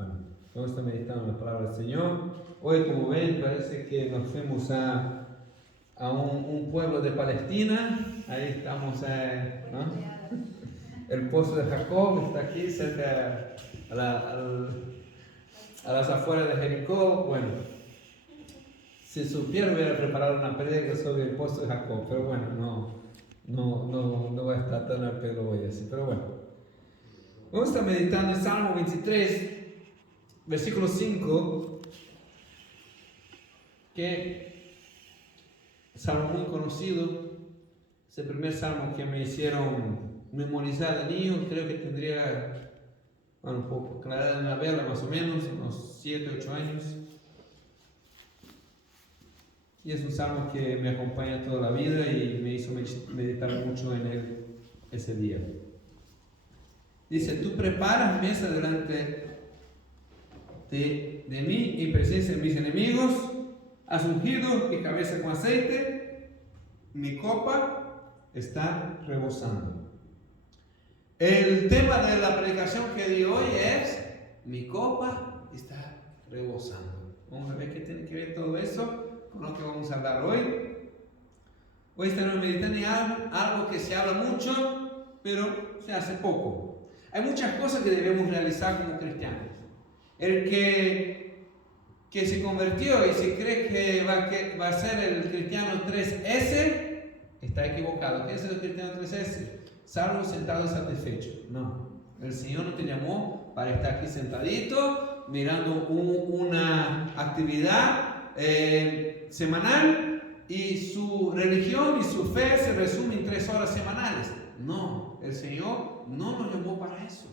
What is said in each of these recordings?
Bueno, vamos a estar meditando en la palabra del Señor. Hoy, como ven, parece que nos fuimos a un pueblo de Palestina. Ahí estamos, ¿no? El pozo de Jacob está aquí, cerca a las afueras de Jericó. Bueno, si supiera hubiera preparado una prédica sobre el pozo de Jacob, pero bueno, no voy a estar tan al pelo hoy así, pero bueno. Vamos a estar meditando en Salmo 23, versículo 5, que es salmo muy conocido. Es el primer salmo que me hicieron memorizar de niño. Creo que tendría, un poco claridad en la vela, más o menos, unos 7, 8 años. Y es un salmo que me acompaña toda la vida y me hizo meditar mucho en él ese día. Dice: tú preparas mesa delante de mí en presencia de mis enemigos, has ungido mi cabeza con aceite, mi copa está rebosando. El tema de la predicación que di hoy es: mi copa está rebosando. Vamos a ver qué tiene que ver todo eso con lo que vamos a hablar hoy. Hoy estaremos meditando en algo que se habla mucho, pero se hace poco. Hay muchas cosas que debemos realizar como cristianos. El que se convirtió y se cree que va a ser el cristiano 3S, está equivocado. ¿Qué es el cristiano 3S? Salvo, sentado y satisfecho. No, el Señor no te llamó para estar aquí sentadito, mirando una actividad semanal y su religión y su fe se resumen en 3 horas semanales. No, el Señor no nos llamó para eso.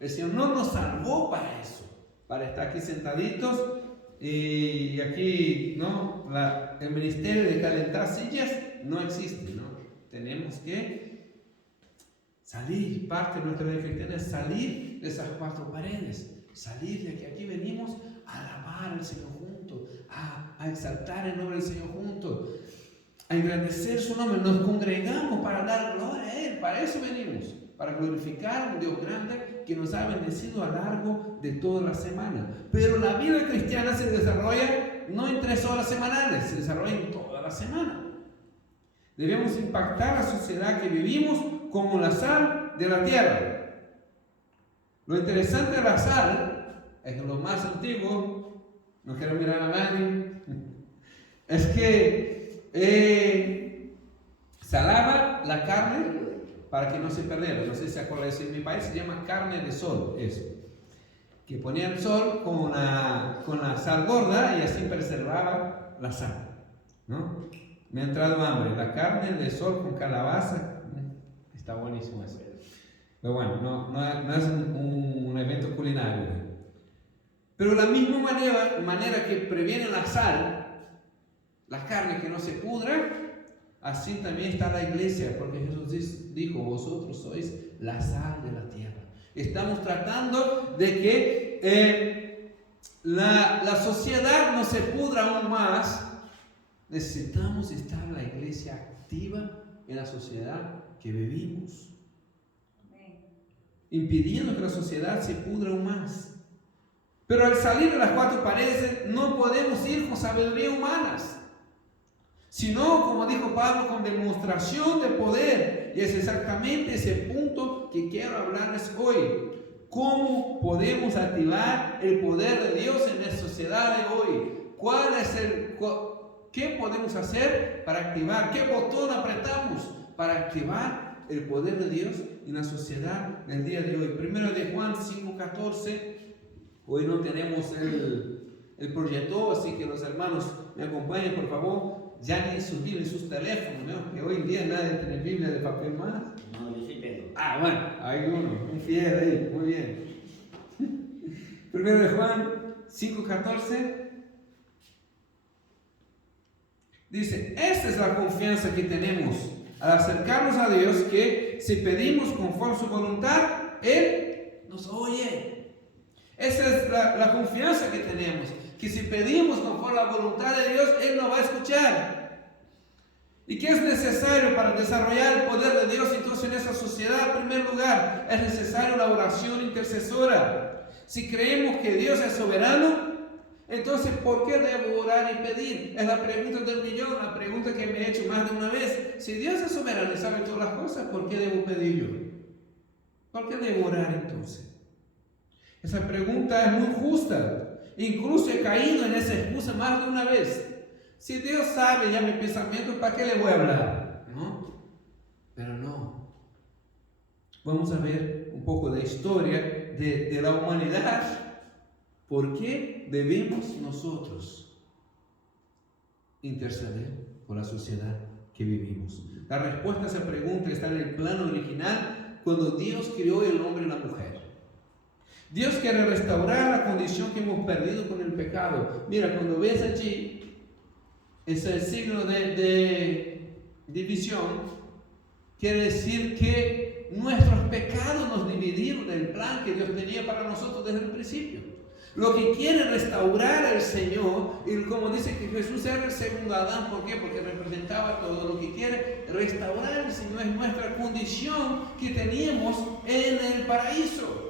El Señor no nos salvó para eso, para estar aquí sentaditos y aquí, ¿no? El ministerio de calentar sillas no existe, ¿no? Tenemos que salir. Parte de nuestra vida cristiana es salir de esas 4 paredes, salir de que aquí venimos a alabar al Señor juntos, a exaltar el nombre del Señor juntos, a engrandecer su nombre. Nos congregamos para dar gloria a Él. Para eso venimos, para glorificar a un Dios grande que nos ha bendecido a lo largo de toda la semana. Pero la vida cristiana se desarrolla no en 3 horas semanales, se desarrolla en toda la semana. Debemos impactar a la sociedad que vivimos como la sal de la tierra. Lo interesante de la sal es que lo más antiguo, no quiero mirar a nadie, es que salaba la carne para que no se perdiera. No sé si se acuerdan de eso. En mi país se llama carne de sol, eso. Que ponía el sol con la sal gorda y así preservaba la sal, ¿no? Me ha entrado hambre. La carne de sol con calabaza, está buenísimo eso. Pero bueno, no es un evento culinario. Pero la misma manera que previene la sal, la carne que no se pudra, así también está la iglesia, porque Jesús dijo: vosotros sois la sal de la tierra. Estamos tratando de que la sociedad no se pudra aún más. Necesitamos estar la iglesia activa en la sociedad que vivimos, impidiendo que la sociedad se pudra aún más. Pero al salir de las 4 paredes no podemos ir con sabiduría humanas, sino, como dijo Pablo, con demostración de poder. Y es exactamente ese punto que quiero hablarles hoy. ¿Cómo podemos activar el poder de Dios en la sociedad de hoy? ¿Qué podemos hacer para activar? ¿Qué botón apretamos para activar el poder de Dios en la sociedad del día de hoy? Primero de Juan 5:14. Hoy no tenemos el proyector, así que los hermanos me acompañen, por favor. Ya ni sus Biblias, sus teléfonos, ¿no? Que hoy en día nadie tiene Biblia de papel más. No, yo soy Pedro. Bueno, hay uno, un fiel ahí, muy bien. Primero de Juan 5:14. Dice: esta es la confianza que tenemos al acercarnos a Dios, que si pedimos conforme su voluntad, Él nos oye. Esa es la confianza que tenemos, que si pedimos conforme la voluntad de Dios, Él nos va a escuchar. ¿Y qué es necesario para desarrollar el poder de Dios entonces en esa sociedad? En primer lugar, es necesario la oración intercesora. Si creemos que Dios es soberano, entonces ¿por qué debo orar y pedir? Es la pregunta del millón, la pregunta que me he hecho más de una vez. Si Dios es soberano y sabe todas las cosas, ¿por qué debo pedir yo? ¿Por qué debo orar entonces? Esa pregunta es muy justa. Incluso he caído en esa excusa más de una vez. Si Dios sabe ya mi pensamiento, ¿para qué le voy a hablar? ¿No? Pero no. Vamos a ver un poco de historia de la humanidad. ¿Por qué debemos nosotros interceder por la sociedad que vivimos? La respuesta a esa pregunta está en el plano original cuando Dios creó el hombre y la mujer. Dios quiere restaurar la condición que hemos perdido con el pecado. Mira, cuando ves allí ese signo de división, quiere decir que nuestros pecados nos dividieron del plan que Dios tenía para nosotros desde el principio. Lo que quiere restaurar el Señor, y como dice que Jesús era el segundo Adán, ¿por qué? Porque representaba todo. Lo que quiere restaurar el Señor es nuestra condición que teníamos en el paraíso.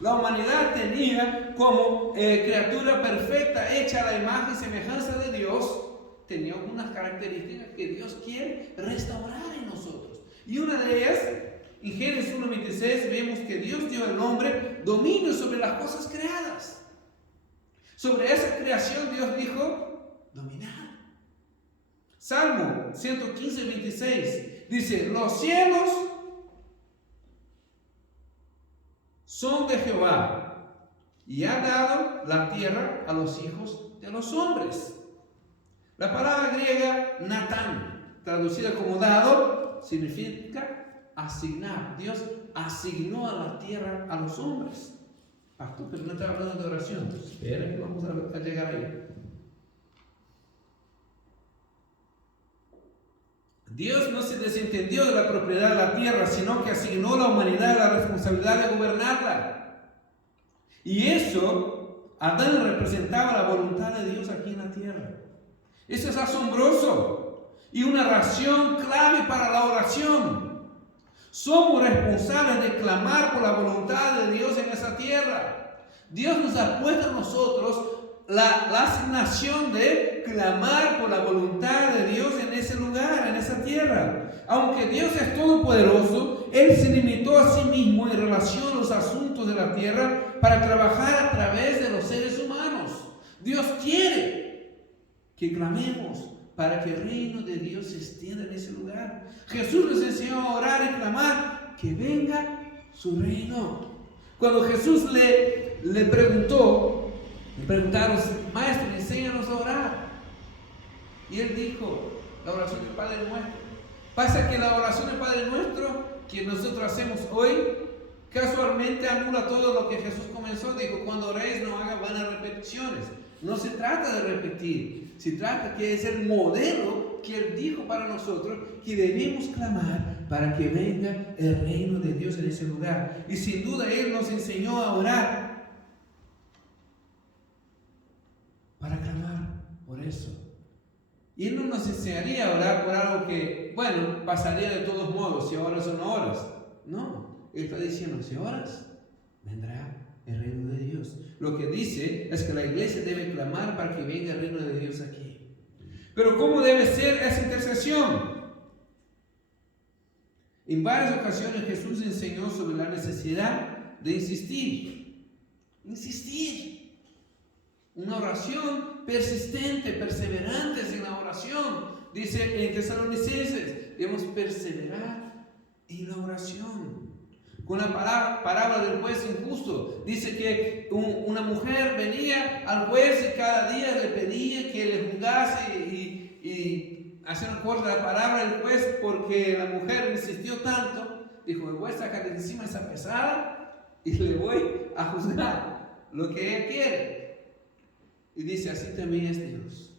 La humanidad tenía como criatura perfecta, hecha a la imagen y semejanza de Dios, tenía unas características que Dios quiere restaurar en nosotros. Y una de ellas, en Génesis 1:26, vemos que Dios dio al hombre dominio sobre las cosas creadas. Sobre esa creación Dios dijo, dominar. Salmo 115:26 dice, los cielos son de Jehová y ha dado la tierra a los hijos de los hombres. La palabra griega natán, traducida como dado, significa asignar. Dios asignó a la tierra a los hombres. Pastor, pero no está hablando de oración. Espera que vamos a llegar ahí. Dios no se desentendió de la propiedad de la tierra, sino que asignó a la humanidad la responsabilidad de gobernarla. Y eso, Adán representaba la voluntad de Dios aquí en la tierra. Eso es asombroso y una razón clave para la oración. Somos responsables de clamar por la voluntad de Dios en esa tierra. Dios nos ha puesto a nosotros la asignación de clamar por la voluntad de Dios en ese lugar, en esa tierra. Aunque Dios es todopoderoso, Él se limitó a sí mismo en relación a los asuntos de la tierra para trabajar a través de los seres humanos. Dios quiere que clamemos para que el reino de Dios se extienda en ese lugar. Jesús nos enseñó a orar y clamar que venga su reino. Cuando Jesús le preguntaron, maestro, enséñanos a orar. Y él dijo, la oración del Padre Nuestro. Pasa que la oración del Padre Nuestro que nosotros hacemos hoy, casualmente anula todo lo que Jesús comenzó. Dijo, cuando oréis no hagan vanas repeticiones. No se trata de repetir, se trata que es el modelo que Él dijo para nosotros, que debemos clamar para que venga el reino de Dios en ese lugar. Y sin duda Él nos enseñó a orar para clamar por eso. Y Él no nos enseñaría a orar por algo que, bueno, pasaría de todos modos, si oras o no oras. No, Él está diciendo, si oras, vendrá el reino de Dios. Lo que dice es que la iglesia debe clamar para que venga el reino de Dios aquí. Pero ¿cómo debe ser esa intercesión? En varias ocasiones Jesús enseñó sobre la necesidad de insistir. Insistir. Una oración persistente, perseverante en la oración. Dice en Tesalonicenses, debemos perseverar en la oración. Con la parábola del juez injusto, dice que una mujer venía al juez y cada día le pedía que le juzgase y haciendo corta la palabra del juez, porque la mujer insistió tanto, dijo, el juez saca de encima esa pesada y le voy a juzgar lo que ella quiere. Y dice, así también es Dios.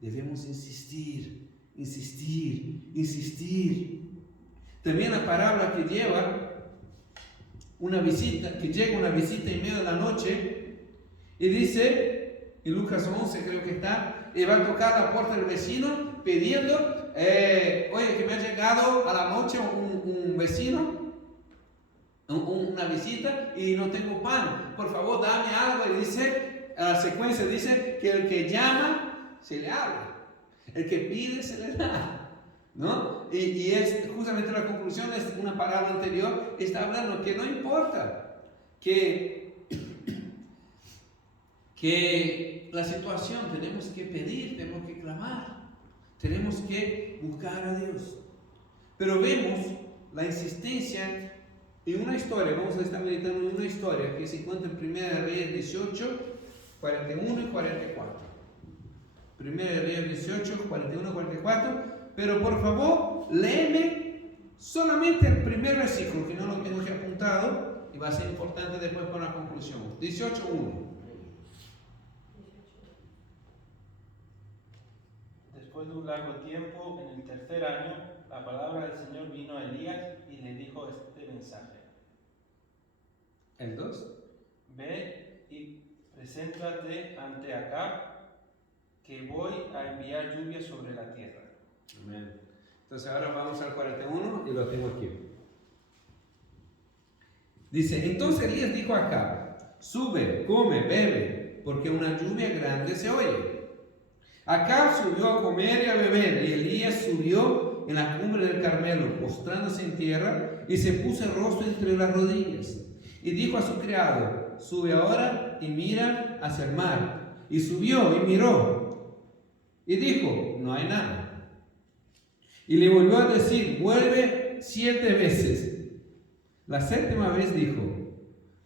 Debemos insistir, insistir, insistir. También la parábola que lleva una visita, que llega una visita en medio de la noche y dice, en Lucas 11 creo que está, y va a tocar la puerta del vecino pidiendo, oye, que me ha llegado a la noche un vecino una visita y no tengo pan, por favor dame algo. Y dice, a la secuencia dice que el que llama se le abre, el que pide se le da, ¿no? Y es justamente la conclusión, es una palabra anterior, está hablando que no importa que la situación, tenemos que pedir, tenemos que clamar, tenemos que buscar a Dios. Pero vemos la insistencia en una historia, vamos a estar meditando en una historia que se encuentra en 1 Reyes 18, 41 y 44. 1 Reyes 18, 41 y 44, pero por favor, léeme solamente el primer versículo, que no lo tengo aquí apuntado, y va a ser importante después para la conclusión. 18:1. Después de un largo tiempo, en el tercer año, la palabra del Señor vino a Elías y le dijo este mensaje. El 2. Ve y preséntate ante Acab, que voy a enviar lluvia sobre la tierra. Amén. Entonces ahora vamos al 41 y lo tengo aquí. Dice, entonces Elías dijo a Acab, sube, come, bebe, porque una lluvia grande se oye. Acab subió a comer y a beber, y Elías subió en la cumbre del Carmelo, postrándose en tierra, y se puso el rostro entre las rodillas. Y dijo a su criado, sube ahora y mira hacia el mar. Y subió y miró, y dijo, no hay nada. Y le volvió a decir, vuelve 7 veces. La 7ª vez dijo,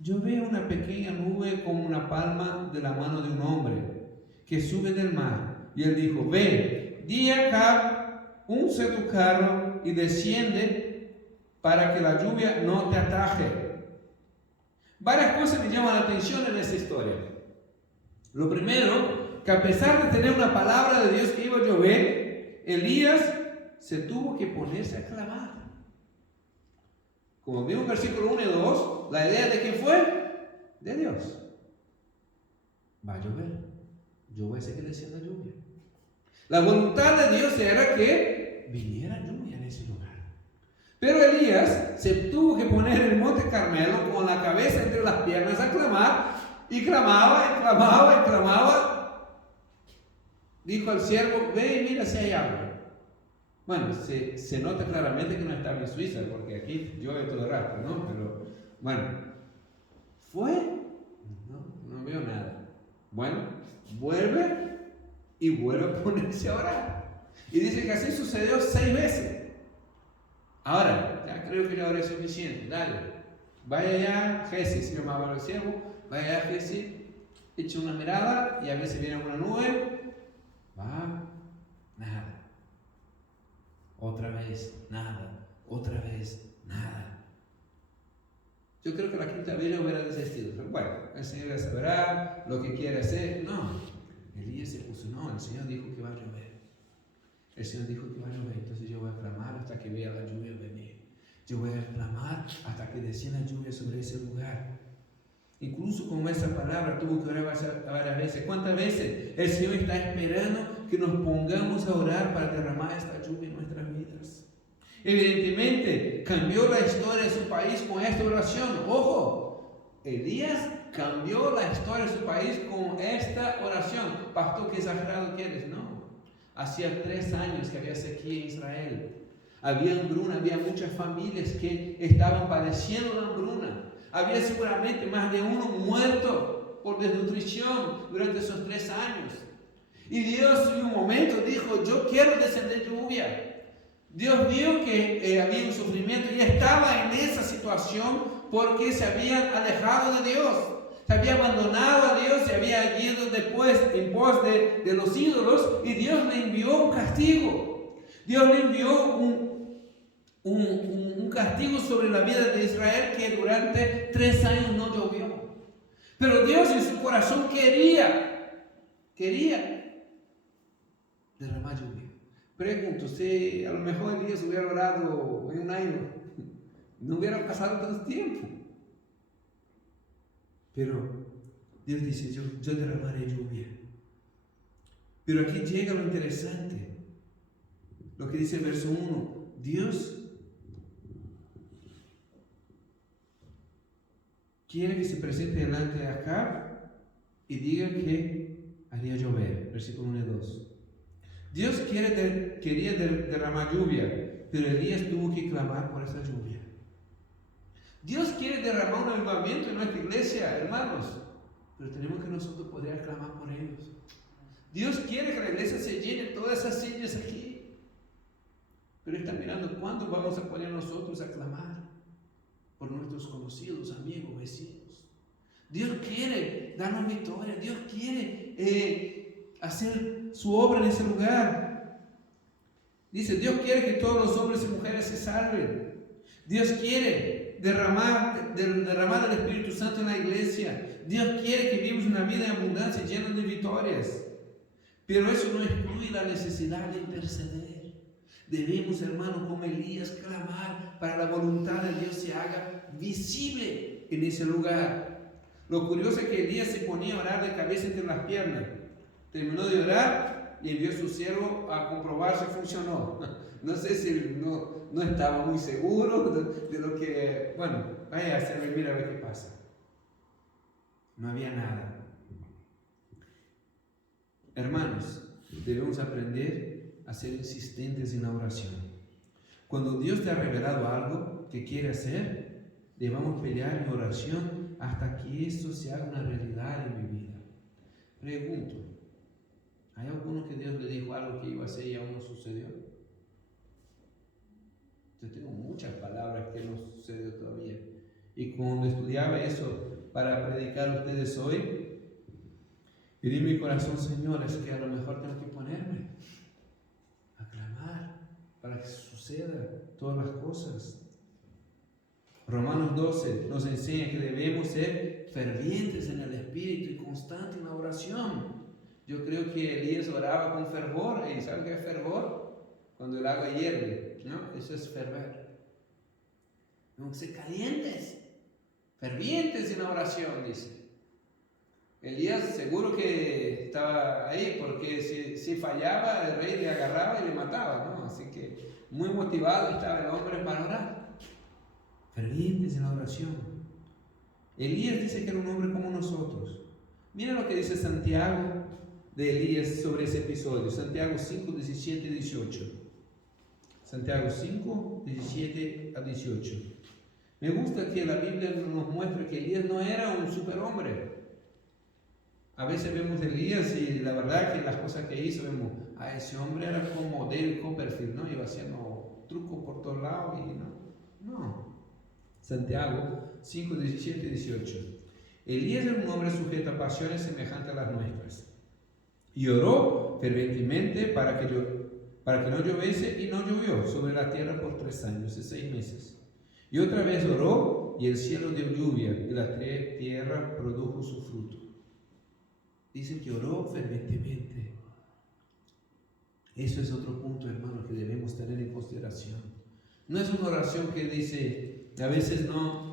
yo veo una pequeña nube como una palma de la mano de un hombre, que sube del mar. Y él dijo, ve, di a Acab, unce tu carro y desciende para que la lluvia no te ataje. Varias cosas me llaman la atención en esta historia. Lo primero, que a pesar de tener una palabra de Dios que iba a llover, Elías se tuvo que ponerse a clamar. Como vimos en versículo 1 y 2, la idea de qué fue, de Dios. Va a llover, yo voy a seguir desciendo lluvia. La voluntad de Dios era que viniera lluvia en ese lugar. Pero Elías se tuvo que poner en el monte Carmelo con la cabeza entre las piernas a clamar, y clamaba, y clamaba, y clamaba. Dijo al siervo, ve y mira si hay agua. Bueno, se nota claramente que no estaba en Suiza, porque aquí llueve todo el rato, ¿no? Pero bueno, fue, no veo nada. Bueno, vuelve y vuelve a ponerse a orar. Y dice que así sucedió 6 veces. Ahora, ya creo que ya ahora es suficiente. Dale, vaya ya, Jesse, se llamaba el siervo, vaya ya, Jesse, echa una mirada y a veces viene una nube. Va, nada. Otra vez, nada. Otra vez, nada. Yo creo que la 5ª vez yo hubiera desistido. Pero bueno, el Señor ya sabrá lo que quiere hacer. No, Elías se puso, no, el Señor dijo que va a llover. El Señor dijo que va a llover, entonces yo voy a clamar hasta que vea la lluvia venir. Yo voy a clamar hasta que descienda lluvia sobre ese lugar. Incluso con esa palabra tuvo que orar varias veces. ¿Cuántas veces el Señor está esperando que nos pongamos a orar para derramar esta lluvia en nuestras vidas? Evidentemente, cambió la historia de su país con esta oración. Ojo, Elías cambió la historia de su país con esta oración. Pastor, qué exagerado que eres. No, hacía 3 años que había sequía en Israel. Había hambruna, había muchas familias que estaban padeciendo la hambruna. Había seguramente más de uno muerto por desnutrición durante esos 3 años. Y Dios en un momento dijo, yo quiero descender lluvia. Dios vio que había un sufrimiento y estaba en esa situación porque se había alejado de Dios. Se había abandonado a Dios, se había ido después en pos de los ídolos, y Dios le envió un castigo. Dios le envió un castigo sobre la vida de Israel que durante 3 años no llovió. Pero Dios en su corazón quería derramar lluvia. Pregunto, si a lo mejor Elías hubiera orado en un año, no hubiera pasado tanto tiempo. Pero Dios dice, yo derramaré lluvia. Pero aquí llega lo interesante. Lo que dice el verso 1. Dios quiere que se presente delante de Acab y diga que haría llover. Versículo 1 y 2. Dios quería derramar lluvia, pero Elías tuvo que clamar por esa lluvia. Dios quiere derramar un avivamiento en nuestra iglesia, hermanos, pero tenemos que nosotros poder clamar por ellos. Dios quiere que la iglesia se llene todas esas sillas aquí, pero está mirando cuándo vamos a poner nosotros a clamar por nuestros conocidos, amigos, vecinos. Dios quiere darnos victoria. Dios quiere hacer su obra en ese lugar. Dice, Dios quiere que todos los hombres y mujeres se salven. Dios quiere derramar el Espíritu Santo en la iglesia. Dios quiere que vivamos una vida en abundancia llena de victorias. Pero eso no excluye la necesidad de interceder. Debemos, hermanos, como Elías, clamar para la voluntad de Dios se haga visible en ese lugar. Lo curioso es que Elías se ponía a orar de cabeza entre las piernas. Terminó de orar y envió a su siervo a comprobar si funcionó. No sé si no estaba muy seguro de lo que... Bueno, vaya a hacerlo y mira a ver qué pasa. No había nada. Hermanos, debemos aprender a ser insistentes en la oración. Cuando Dios te ha revelado algo que quiere hacer, debemos pelear en oración hasta que esto se haga una realidad en mi vida. Pregunto, ¿hay alguno que Dios le dijo algo que iba a hacer y aún no sucedió? Yo tengo muchas palabras que no sucedió todavía. Y cuando estudiaba eso para predicar a ustedes hoy, pedí en mi corazón, Señor, es que a lo mejor tengo que ponerme a clamar para que suceda todas las cosas. Romanos 12 nos enseña que debemos ser fervientes en el Espíritu y constantes en la oración. Yo creo que Elías oraba con fervor. ¿Y saben qué es fervor? Cuando el agua hierve, ¿no? Eso es ferver. Tenemos que ser calientes, fervientes en la oración, dice. Elías seguro que estaba ahí porque si fallaba el rey le agarraba y le mataba, ¿no? Así que muy motivado estaba el hombre para orar. Fervientes en la oración. Elías dice que era un hombre como nosotros. Mira lo que dice Santiago de Elías sobre ese episodio. Santiago 5, 17 y 18. Santiago 5, 17 a 18. Me gusta que la Biblia nos muestre que Elías no era un superhombre. A veces vemos a Elías y la verdad que las cosas que hizo, vemos, ese hombre era como David Copperfield, ¿no? Iba haciendo trucos por todos lados y no. Santiago 5, 17 y 18. Elías era un hombre sujeto a pasiones semejantes a las nuestras. Y oró fervientemente para que no lloviese, y no llovió sobre la tierra por 3 años y 6 meses. Y otra vez oró, y el cielo dio lluvia, y la tierra produjo su fruto. Dice que oró fervientemente. Eso es otro punto, hermano, que debemos tener en consideración. No es una oración que dice, a veces no,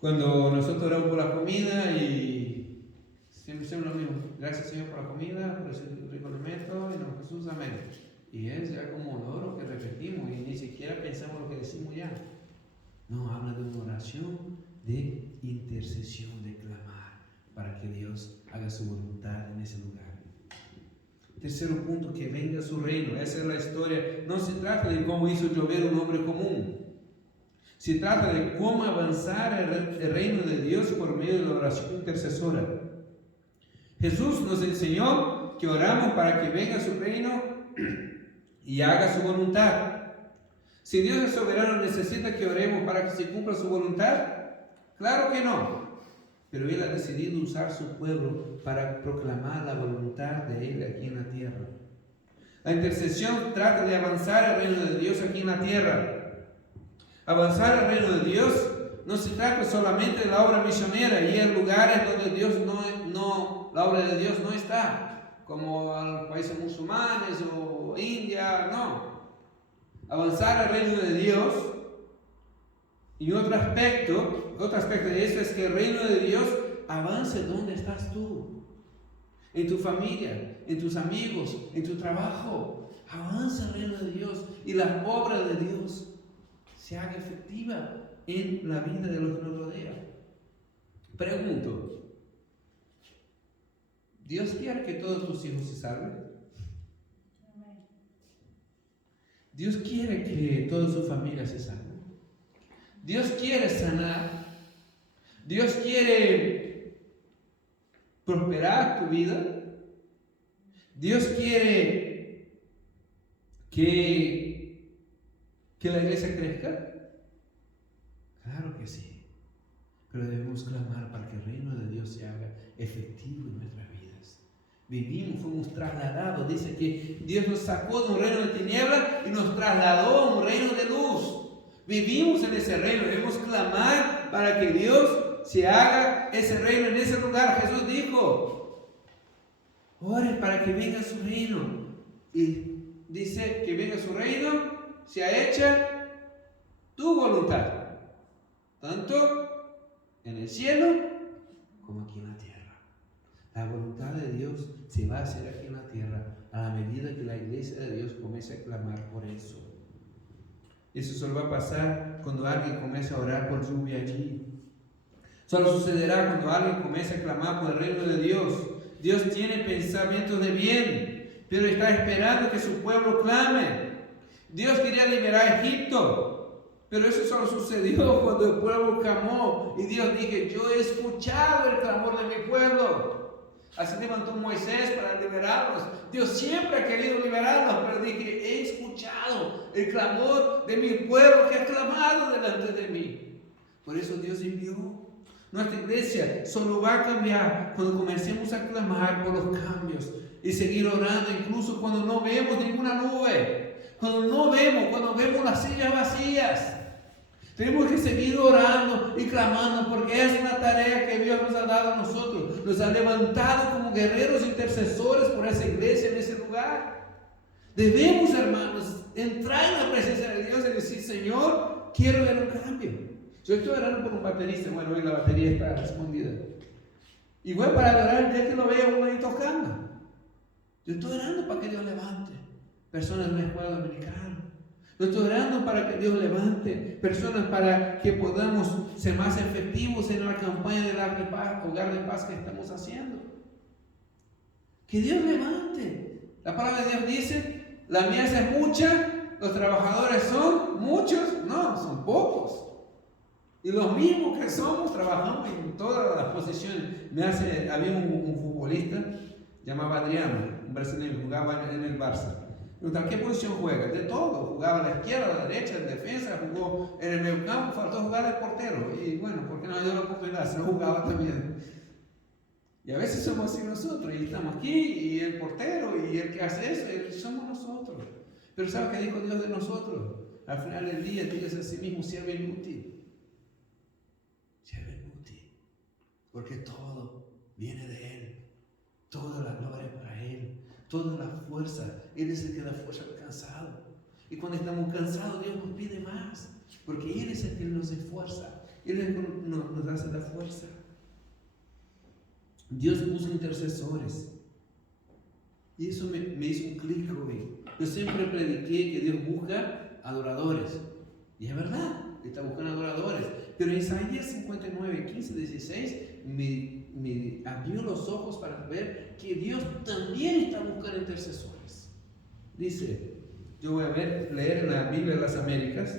cuando nosotros oramos por la comida y siempre hacemos lo mismo. Gracias, Señor, por la comida, por ese rico alimento, y no, Jesús, amén. Y es ya como un oro que repetimos y ni siquiera pensamos lo que decimos ya. No, habla de una oración de intercesión, de clamar para que Dios haga su voluntad en ese lugar. Tercero punto, que venga su reino. Esa es la historia. No se trata de cómo hizo llover un hombre común. Se trata de cómo avanzar el reino de Dios por medio de la oración intercesora. Jesús nos enseñó que oramos para que venga su reino y haga su voluntad. Si Dios es soberano, ¿necesita que oremos para que se cumpla su voluntad? Claro que no. Pero Él ha decidido usar su pueblo para proclamar la voluntad de Él aquí en la tierra. La intercesión trata de avanzar el reino de Dios aquí en la tierra. Avanzar el reino de Dios no se trata solamente de la obra misionera y en lugares donde la obra de Dios no está, como en los países musulmanes o India, no. Avanzar el reino de Dios, y otro aspecto de eso es que el reino de Dios avance donde estás tú, en tu familia, en tus amigos, en tu trabajo. Avanza el reino de Dios y la obra de Dios se haga efectiva en la vida de los que nos rodean. Pregunto, ¿Dios quiere que todos tus hijos se salven? Dios quiere que toda su familia se salve. Dios quiere sanar. Dios quiere prosperar tu vida. Dios quiere que la iglesia crezca. Claro que sí. Pero debemos clamar para que el reino de Dios se haga efectivo en nuestras vidas. Vivimos, fuimos trasladados. Dice que Dios nos sacó de un reino de tinieblas y nos trasladó a un reino de luz. Vivimos en ese reino. Debemos clamar para que Dios se haga ese reino en ese lugar. Jesús dijo: oren para que venga su reino. Y dice que venga su reino, sea hecha tu voluntad, tanto en el cielo como aquí en la tierra. La voluntad de Dios se va a hacer aquí en la tierra a la medida que la iglesia de Dios comience a clamar por eso. Eso solo va a pasar cuando alguien comience a orar por lluvia allí. Solo sucederá cuando alguien comience a clamar por el reino de Dios. Dios tiene pensamientos de bien, pero está esperando que su pueblo clame. Dios quería liberar a Egipto, pero eso solo sucedió cuando el pueblo clamó. Y Dios dijo: yo he escuchado el clamor de mi pueblo. Así levantó Moisés para liberarlos. Dios siempre ha querido liberarlos, pero dije: he escuchado el clamor de mi pueblo que ha clamado delante de mí. Por eso Dios envió. Nuestra iglesia solo va a cambiar cuando comencemos a clamar por los cambios y seguir orando, incluso cuando no vemos ninguna nube, cuando vemos las sillas vacías. Tenemos que seguir orando y clamando, porque es una tarea que Dios nos ha dado a nosotros. Nos ha levantado como guerreros intercesores por esa iglesia en ese lugar. Debemos, hermanos, entrar en la presencia de Dios y decir: Señor, quiero ver un cambio. Yo estoy orando por un baterista. Bueno, hoy la batería está escondida. Y voy para orar el día que lo vea uno ahí tocando. Yo estoy orando para que Dios levante personas en la escuela dominicana. Yo estoy orando para que Dios levante personas para que podamos ser más efectivos en la campaña de hogar de paz que estamos haciendo. Que Dios levante. La palabra de Dios dice: la mies es mucha, los trabajadores son muchos. No, son pocos. Y los mismos que somos trabajamos en todas las posiciones. Había un futbolista llamado Adriano, un brasileño, jugaba en el Barça. ¿En qué posición juega? De todo. Jugaba a la izquierda, a la derecha, en defensa, jugó en el medio campo, faltó jugar de portero. Y bueno, porque no dio la oportunidad, se lo jugaba también. Y a veces somos así nosotros, y estamos aquí, y el portero, y el que hace eso, somos nosotros. Pero ¿sabe qué dijo Dios de nosotros? Al final del día, dígase a sí mismo: siervo inútil. Siervo inútil. Porque todo viene de Él. Toda la gloria para Él. Toda la fuerza. Él es el que da fuerza al cansado. Y cuando estamos cansados, Dios nos pide más. Porque Él es el que nos esfuerza. Él es el que nos hace la fuerza. Dios puso intercesores. Y eso me hizo un clic hoy. Yo siempre prediqué que Dios busca adoradores. Y es verdad, está buscando adoradores. Pero Isaías 59, 15, 16 me abrió los ojos para ver que Dios también está buscando intercesores. Dice, yo voy a leer en la Biblia de las Américas,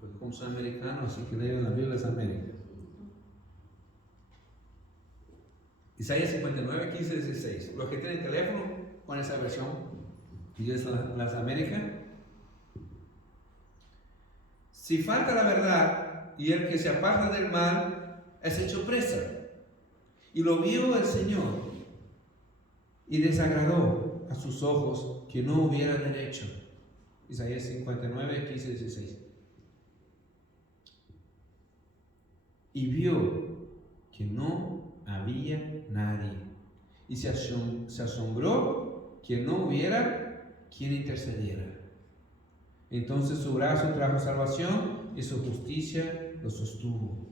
porque como soy americano, así que leo en la Biblia de las Américas. Isaías 59, 15, 16. Los que tienen teléfono, con esa versión, que es las Américas. Si falta la verdad y el que se aparta del mal es hecho presa. Y lo vio el Señor y desagradó a sus ojos que no hubiera derecho. Isaías 59, 15, 16. Y vio que no había nadie. Y se asombró que no hubiera quien intercediera. Entonces su brazo trajo salvación y su justicia lo sostuvo.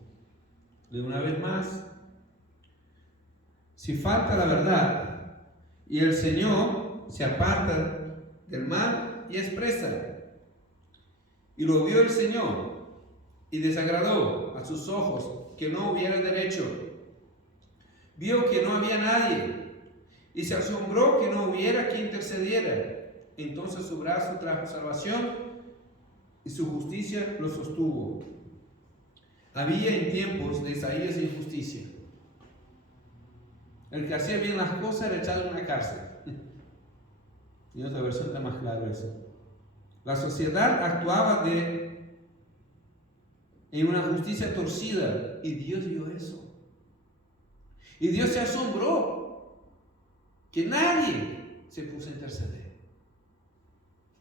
De una vez más, si falta la verdad y el Señor se aparta del mal y es presa, y lo vio el Señor y desagradó a sus ojos que no hubiera derecho. Vio que no había nadie y se asombró que no hubiera quien intercediera. Entonces su brazo trajo salvación y su justicia lo sostuvo. Había en tiempos de Isaías injusticia. El que hacía bien las cosas era echado en una cárcel. Y otra versión está más claro eso. La sociedad actuaba en una justicia torcida y Dios vio eso. Y Dios se asombró que nadie se puso a interceder.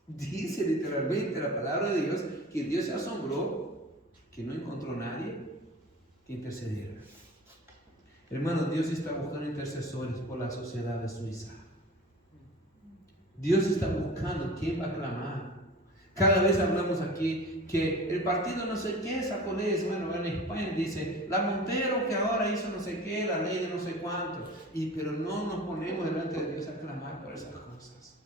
Dice literalmente la palabra de Dios que Dios se asombró que no encontró nadie que intercediera. Hermanos, Dios está buscando intercesores por la sociedad de Suiza. Dios está buscando quién va a clamar. Cada vez hablamos aquí que el partido no sé qué sacó leyes. Bueno, en España dice la Montero que ahora hizo no sé qué, la ley de no sé cuánto. Pero no nos ponemos delante de Dios a clamar por esas cosas.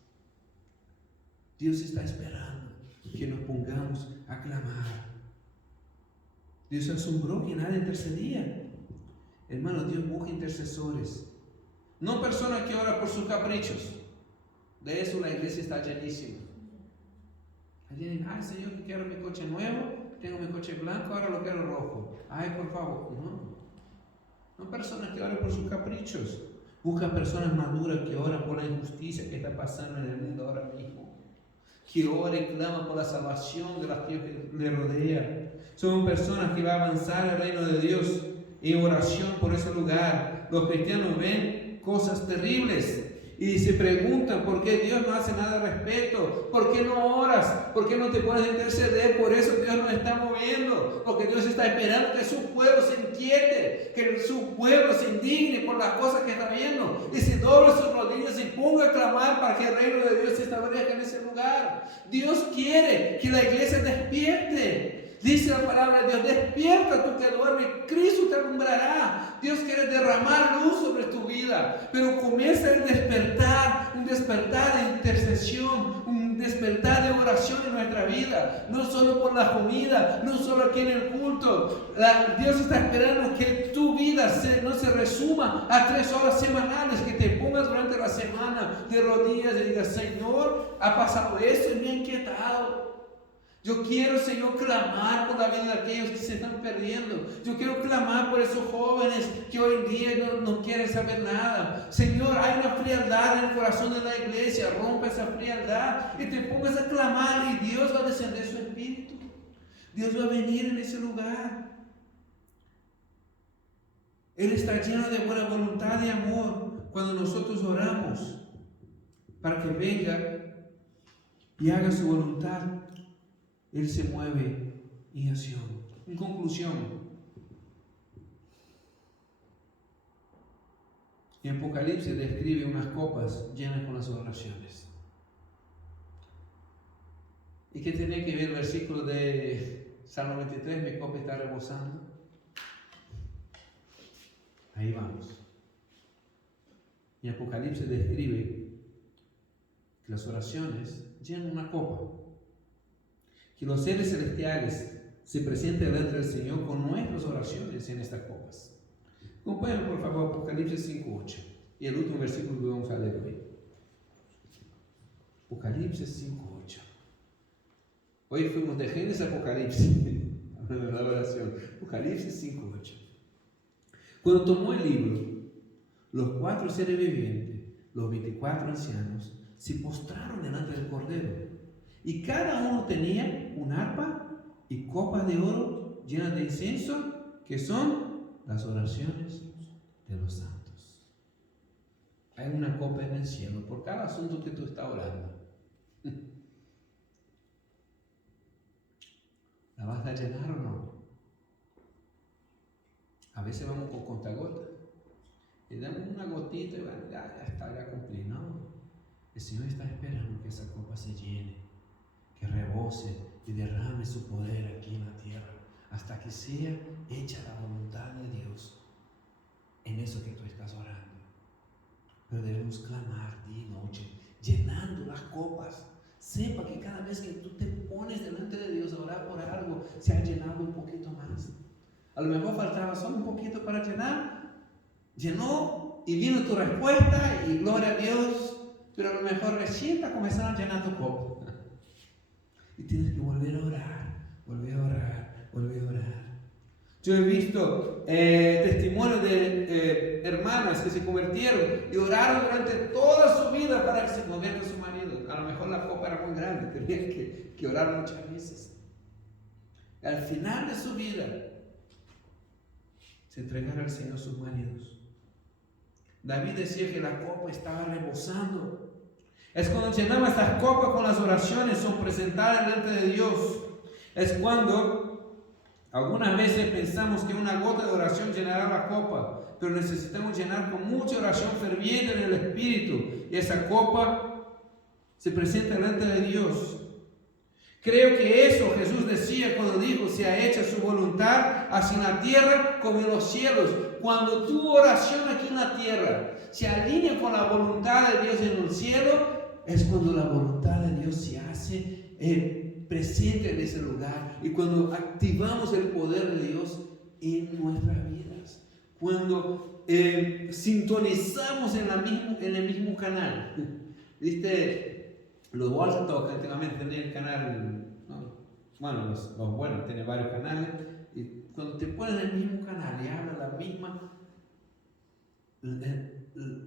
Dios está esperando que nos pongamos a clamar. Dios se asombró que nadie intercedía. Hermanos, Dios busca intercesores. No personas que oran por sus caprichos. De eso la iglesia está llenísima. Alguien, ay Señor, que quiero mi coche nuevo, tengo mi coche blanco, ahora lo quiero rojo. Ay, por favor, no personas que oran por sus caprichos. Busca personas maduras que oran por la injusticia que está pasando en el mundo ahora mismo. Que ora y clama por la salvación de las que le rodean. Son personas que van a avanzar el reino de Dios en oración por ese lugar. Los cristianos ven cosas terribles y se preguntan por qué Dios no hace nada al respecto, por qué no oras, por qué no te puedes interceder. Por eso Dios nos está moviendo, porque Dios está esperando que su pueblo se inquiete, que su pueblo se indigne por las cosas que está viendo y se doble sus rodillas y ponga a clamar para que el reino de Dios se establezca en ese lugar. Dios quiere que la iglesia despierte. Dice la palabra de Dios, despierta tú que duermes, Cristo te alumbrará. Dios quiere derramar luz sobre tu vida, pero comienza el despertar, un despertar de intercesión, un despertar de oración en nuestra vida, no solo por la comida, no solo aquí en el culto. Dios está esperando que tu vida no se resuma a 3 horas semanales, que te pongas durante la semana de rodillas y digas, Señor, ha pasado esto y me ha inquietado. Yo quiero, Señor, clamar por la vida de aquellos que se están perdiendo. Yo quiero clamar por esos jóvenes que hoy en día no quieren saber nada. Señor, hay una frialdad en el corazón de la iglesia. Rompe esa frialdad y te pongas a clamar y Dios va a descender su espíritu. Dios va a venir en ese lugar. Él está lleno de buena voluntad y amor cuando nosotros oramos para que venga y haga su voluntad. Él se mueve en acción. En conclusión, en Apocalipsis describe unas copas llenas con las oraciones. ¿Y qué tiene que ver el versículo de Salmo 93? Mi copa está rebosando. Ahí vamos. Y Apocalipsis describe que las oraciones llenan una copa. Que los seres celestiales se presenten delante del Señor con nuestras oraciones en estas copas. Acompáñame por favor Apocalipsis 5:8 y el último versículo que vamos a leer hoy. Apocalipsis 5:8. Hoy fuimos de Génesis a Apocalipsis, hablando de la oración. Apocalipsis 5:8. Cuando tomó el libro, los 4 seres vivientes, los 24 ancianos, se postraron delante del Cordero. Y cada uno tenía un arpa y copas de oro llenas de incienso, que son las oraciones de los santos. Hay una copa en el cielo por cada asunto que tú estás orando. ¿La vas a llenar o no? A veces vamos con contagota y damos una gotita y bueno, ya está, ya cumplí. No, el Señor está esperando que esa copa se llene, que rebose y derrame su poder aquí en la tierra, hasta que sea hecha la voluntad de Dios en eso que tú estás orando. Pero debemos clamar día y noche, llenando las copas. Sepa que cada vez que tú te pones delante de Dios a orar por algo, se ha llenado un poquito más. A lo mejor faltaba solo un poquito para llenar. Llenó y vino tu respuesta y gloria a Dios. Pero a lo mejor recién está comenzando a llenar tu copa. Y tienes que volver a orar, volver a orar, volver a orar. Yo he visto testimonios de hermanas que se convirtieron y oraron durante toda su vida para que se convierta su marido. A lo mejor la copa era muy grande, tenían que orar muchas veces. Al final de su vida, se entregaron al Señor sus maridos. David decía que la copa estaba rebosando. Es cuando llenamos estas copas con las oraciones, son presentadas delante de Dios. Es cuando algunas veces pensamos que una gota de oración llenará la copa, pero necesitamos llenar con mucha oración ferviente en el Espíritu. Y esa copa se presenta delante de Dios. Creo que eso Jesús decía cuando dijo: sea hecha su voluntad, así en la tierra como en los cielos. Cuando tu oración aquí en la tierra se alinea con la voluntad de Dios en el cielo, es cuando la voluntad de Dios se hace presente en ese lugar. Y cuando activamos el poder de Dios en nuestras vidas. Cuando sintonizamos en el mismo canal. ¿Viste? Los Walton antiguamente tenían el canal, ¿no? Bueno, los buenos tienen varios canales, y cuando te ponen el mismo canal y hablan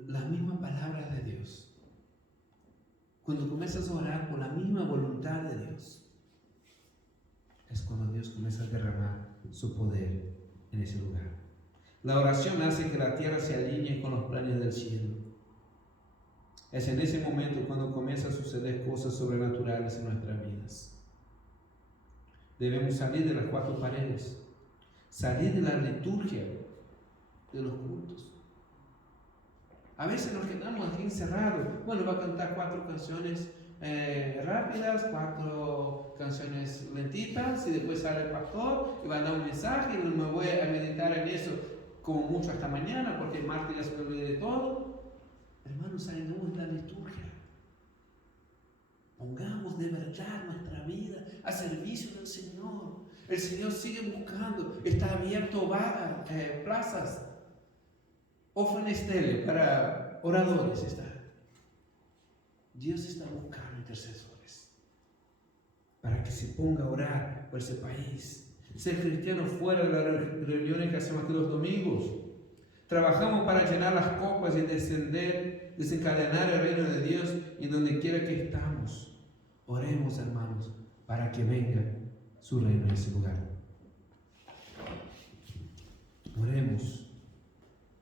las mismas palabras de Dios, cuando comienzas a orar por la misma voluntad de Dios, es cuando Dios comienza a derramar su poder en ese lugar. La oración hace que la tierra se alinee con los planes del cielo. Es en ese momento cuando comienzan a suceder cosas sobrenaturales en nuestras vidas. Debemos salir de las cuatro paredes, salir de la liturgia de los cultos. A veces nos quedamos aquí encerrados. Bueno, va a cantar 4 canciones rápidas, 4 canciones lentitas, y después sale el pastor y va a dar un mensaje y me voy a meditar en eso como mucho hasta mañana, porque el martes ya se me olvidé de todo. Hermanos, salimos de la liturgia. Pongamos de verdad nuestra vida a servicio del Señor. El Señor sigue buscando. Está abierto plazas. Ofenestele para oradores está. Dios está buscando intercesores para que se ponga a orar por ese país. Ser cristiano fuera de las reuniones que hacemos aquí los domingos. Trabajamos para llenar las copas y desencadenar el reino de Dios en donde quiera que estamos. Oremos, hermanos, para que venga su reino en ese lugar. Oremos.